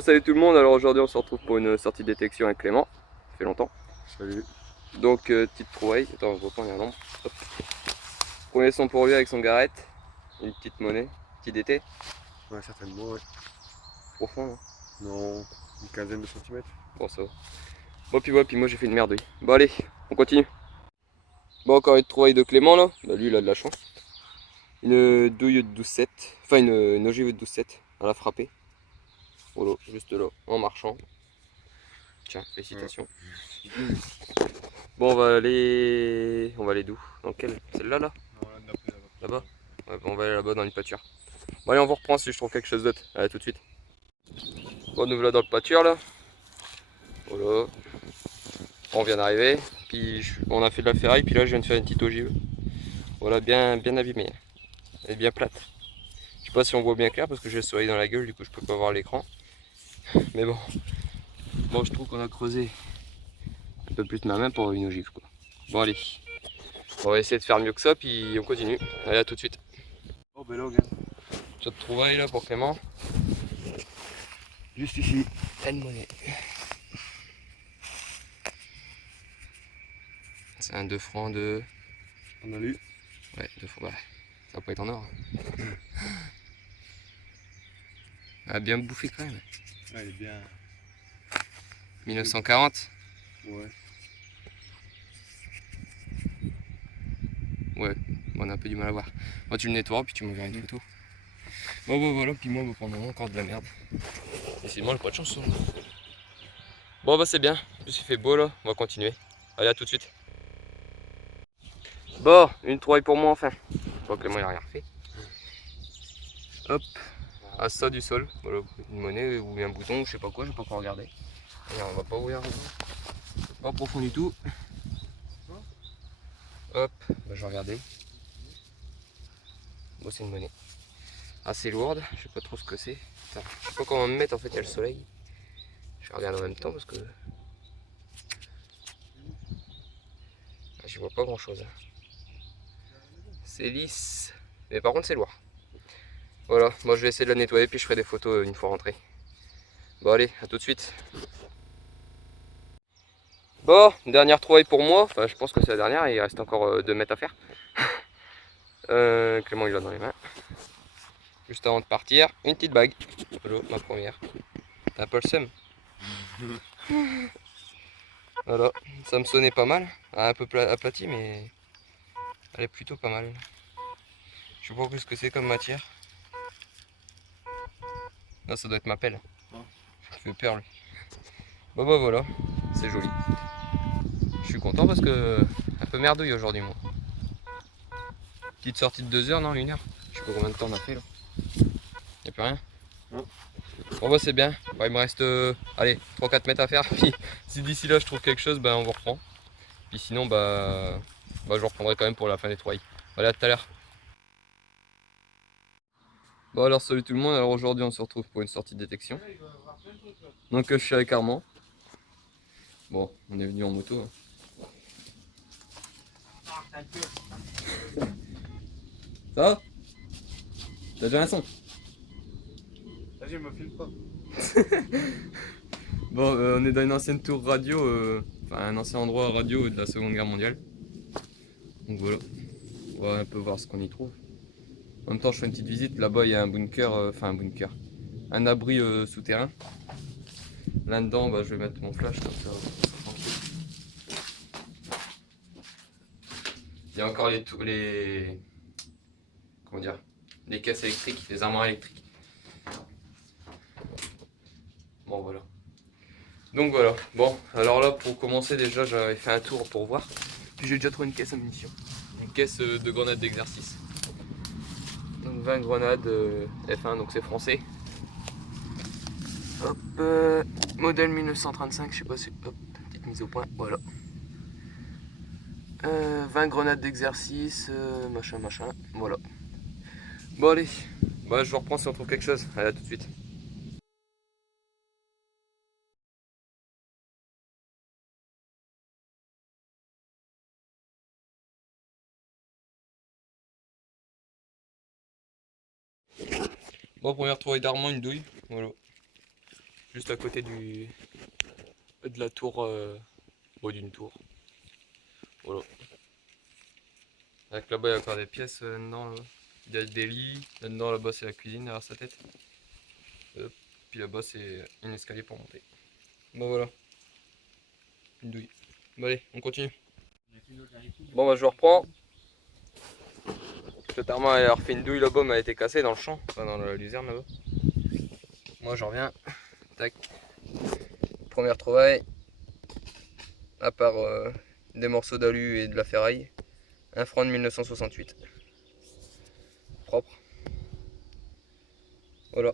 Bon, salut tout le monde, alors aujourd'hui on se retrouve pour une sortie de détection avec Clément. Ça fait longtemps. Salut. Donc petite trouvaille, attends, je reprends, il y a un nombre. Hop. Premier son pour lui avec son garrette, une petite monnaie, petit DT, Ouais, certainement, ouais. profond là. Non, une quinzaine de centimètres. Bon ça va. Bon puis moi j'ai fait une merdouille. Bon allez, on continue. Bon, encore une trouvaille de Clément là, bah lui il a de la chance. Une douille de 12-7, enfin une ogive de 12-7, à la frappée. Voilà, juste là, en marchant. Tiens, félicitations. Ouais. Bon, on va aller d'où? Dans quelle? Celle-là là? Non, là, d'après, là-bas. Là-bas? Ouais, bon, on va aller là-bas dans une pâture. Bon allez, on vous reprend si je trouve quelque chose d'autre. Allez, tout de suite. Bon, nous voilà dans le pâture là. Voilà. On vient d'arriver. Puis on a fait de la ferraille, puis là je viens de faire une petite ogive. Voilà, bien abîmée. Elle est bien plate. Je sais pas si on voit bien clair parce que j'ai le soleil dans la gueule, du coup je peux pas voir l'écran. Mais bon. Bon, je trouve qu'on a creusé un peu plus de ma main pour une ogive quoi. Bon allez. On va essayer de faire mieux que ça, puis on continue. Allez, à tout de suite. Oh, ben là, regarde. Petite trouvaille là pour Clément. Juste ici, une monnaie. C'est un 2 francs de... On a lu. Ouais, 2 francs, bah, ça va pas être en or. Elle a bien bouffé quand même. Ouais, elle est bien. 1940. Ouais. Ouais, bon, on a un peu du mal à voir. Moi tu le nettoies, puis tu m'enverras une photo. Bon, voilà, puis moi pendant encore de la merde. Décidément, j'ai pas de chance. Hein. Bon, bah c'est bien. En plus il fait beau là, on va continuer. Allez, à tout de suite. Bon, une trouvaille pour moi enfin. Bon, Clément il a rien refait. Hop, à ça du sol. Voilà, une monnaie ou un bouton, je sais pas quoi, j'ai pas encore regardé. Et on va pas ouvrir. Pas profond du tout. Hop, bah, je vais regarder. Bon, c'est une monnaie assez lourde, je sais pas trop ce que c'est. Je sais pas comment me mettre, en fait, il y a le soleil. Je vais regarder en même temps parce que j'y vois pas grand chose. C'est lisse, mais par contre c'est lourd. Voilà, moi je vais essayer de la nettoyer puis je ferai des photos une fois rentré. Bon allez, à tout de suite. Bon, dernière trouvaille pour moi, enfin je pense que c'est la dernière, il reste encore 2 mètres à faire. Clément il l'a dans les mains. Juste avant de partir, une petite bague. Voilà, ma première. T'as pas le seum? Voilà, ça me sonnait pas mal. Un peu aplati, mais elle est plutôt pas mal. Je sais pas plus ce que c'est comme matière. Non, ça doit être ma pelle. Ça fait peur lui. Bon bah voilà, c'est joli. Je suis content parce que un peu merdouille aujourd'hui moi. Petite sortie de 2 heures, non, 1 heure. Je sais pas combien de temps on a fait là. Y'a plus rien. Non. Bon bah c'est bien. Bon, il me reste allez 3-4 mètres à faire. Puis si d'ici là je trouve quelque chose, bah on vous reprend. Puis sinon bah je vous reprendrai quand même pour la fin des trouvailles. Allez, à tout à l'heure. Bon alors salut tout le monde, alors aujourd'hui on se retrouve pour une sortie de détection. Donc je suis avec Armand. Bon, on est venu en moto. Hein. Ça va? T'as déjà un son? Vas-y, me filme pas. Bon, on est dans une ancienne tour radio, enfin un ancien endroit radio de la Seconde Guerre mondiale. Donc voilà, on va un peu voir ce qu'on y trouve. En même temps, je fais une petite visite. Là-bas, il y a un bunker, enfin un bunker, un abri souterrain. Là-dedans, bah, je vais mettre mon flash comme ça. Tranquille. Il y a encore comment dire, les caisses électriques, les armoires électriques. Bon, voilà. Donc voilà. Bon, alors là, pour commencer, déjà, j'avais fait un tour pour voir. Puis j'ai déjà trouvé une caisse à munitions. Une caisse de grenades d'exercice. Donc 20 grenades F1, donc c'est français. Hop, modèle 1935, je sais pas si. Hop, petite mise au point, voilà. 20 grenades d'exercice, machin, voilà. Bon allez, bah je vous reprends si on trouve quelque chose. Allez, à tout de suite. Bon, première trouvaille d'Armand, une douille, voilà. Juste à côté de la tour, d'une tour. Voilà. Avec là-bas il y a encore des pièces là-dedans. Là. Il y a des lits. Là-dedans là-bas c'est la cuisine derrière sa tête. Hop. Puis là-bas c'est un escalier pour monter. Bon voilà. Une douille. Bon allez, on continue. Bon bah je reprends. Le tarma a refait une douille là-bas mais elle a été cassée dans le champ. Enfin dans la luzerne là-bas. Moi je reviens. Tac. Première trouvaille. À part des morceaux d'alu et de la ferraille. Un franc de 1968. Propre. Voilà.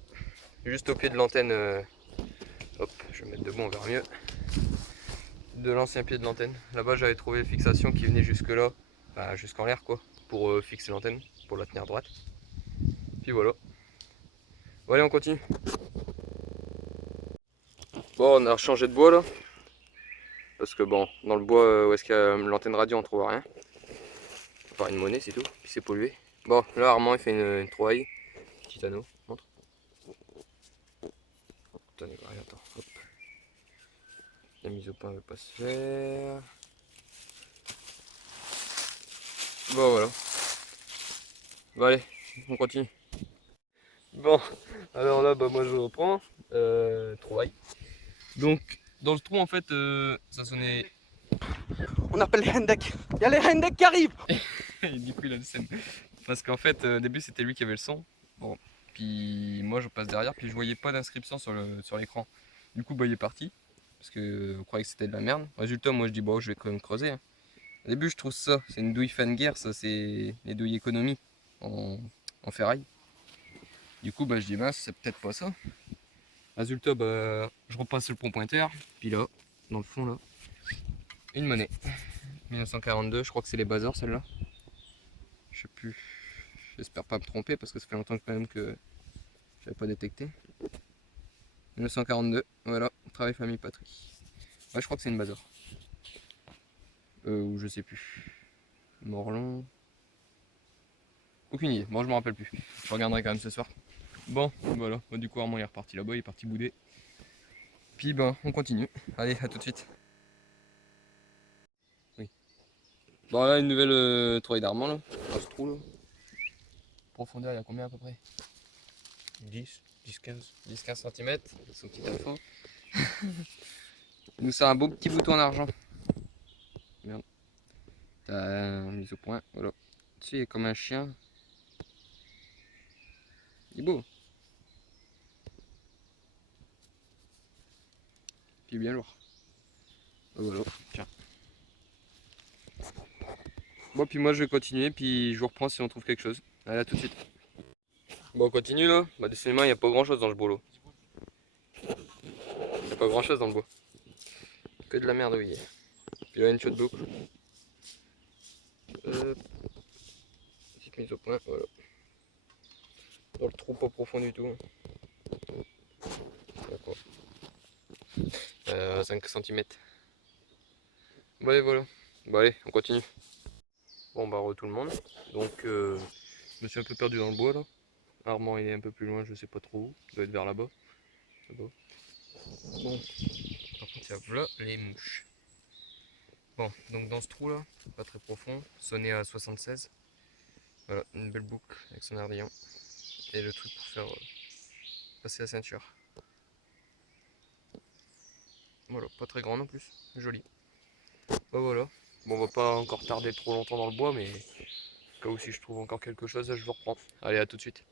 Juste au pied de l'antenne. Hop, je vais mettre debout, on verra mieux. De l'ancien pied de l'antenne. Là-bas j'avais trouvé les fixations qui venaient jusque là. Bah, jusqu'en l'air quoi. Pour fixer l'antenne. Pour la tenir droite. Puis voilà. Bon allez on continue. Bon on a changé de bois là. Parce que bon, dans le bois où est-ce qu'il y a l'antenne radio on trouve rien. Enfin une monnaie c'est tout. Puis c'est pollué. Bon là Armand il fait une trouvaille. Petit anneau, montre. Attends, hop. La mise au point ne veut pas se faire. Bon voilà. Bon allez, on continue. Bon, alors là bah moi je reprends. Trouvaille. Donc dans le trou en fait ça sonnait. On appelle les Hendek. Il y a les Hendek qui arrivent. Et du coup il a le seum. Parce qu'en fait au début c'était lui qui avait le son. Bon, puis moi je passe derrière puis je voyais pas d'inscription sur l'écran. Du coup bah il est parti. Parce que je croyais que c'était de la merde. Résultat moi je dis bon je vais quand même creuser. Hein. Au début je trouve ça, c'est une douille Fengear, ça c'est les douilles économie en ferraille. Du coup bah je dis mince c'est peut-être pas ça. Résultat bah je repasse le pont pointeur. Puis là, dans le fond là, une monnaie. 1942, je crois que c'est les bazars celle-là. Je sais plus. J'espère pas me tromper parce que ça fait longtemps quand même que j'avais pas détecté. 1942, voilà, travail famille patrie. Ouais, je crois que c'est une bazar. Ou je sais plus. Morlon. Aucune idée, bon je me rappelle plus. Je regarderai quand même ce soir. Bon, voilà, bon, du coup Armand il est reparti là-bas, il est parti bouder. Puis ben on continue. Allez, à tout de suite. Oui. Bon là une nouvelle trouvaille d'Armand là, dans ce trou là. Profondeur il y a combien à peu près? 10, 15. 10-15 cm, son petit info. Nous c'est un beau petit bouton en argent. Merde. T'as mis au point, voilà. Tu sais, il est comme un chien. Il est beau. Puis bien lourd. Voilà, tiens. Bon, puis moi je vais continuer, puis je vous reprends si on trouve quelque chose. Allez, à tout de suite. Bon, on continue là. Bah, décidément, il n'y a pas grand chose dans le boulot. Il n'y a pas grand chose dans le bois. Que de la merde, oui. Puis là, une chaude boucle. Petite mise au point, voilà. Dans le trou pas profond du tout. D'accord. 5 cm. Bon, allez, voilà. Bon, allez, on continue. Bon, bah, tout le monde. Donc, je me suis un peu perdu dans le bois là. Armand il est un peu plus loin, je sais pas trop où. Il doit être vers là-bas. Bon. Par contre, il y a là les mouches. Bon, donc dans ce trou là, pas très profond, sonné à 76. Voilà, une belle boucle avec son ardillon. Et le truc pour faire passer la ceinture. Voilà, pas très grand non plus, joli. Bah voilà. Bon, on va pas encore tarder trop longtemps dans le bois, mais au cas où si je trouve encore quelque chose, je vous reprends. Allez, à tout de suite.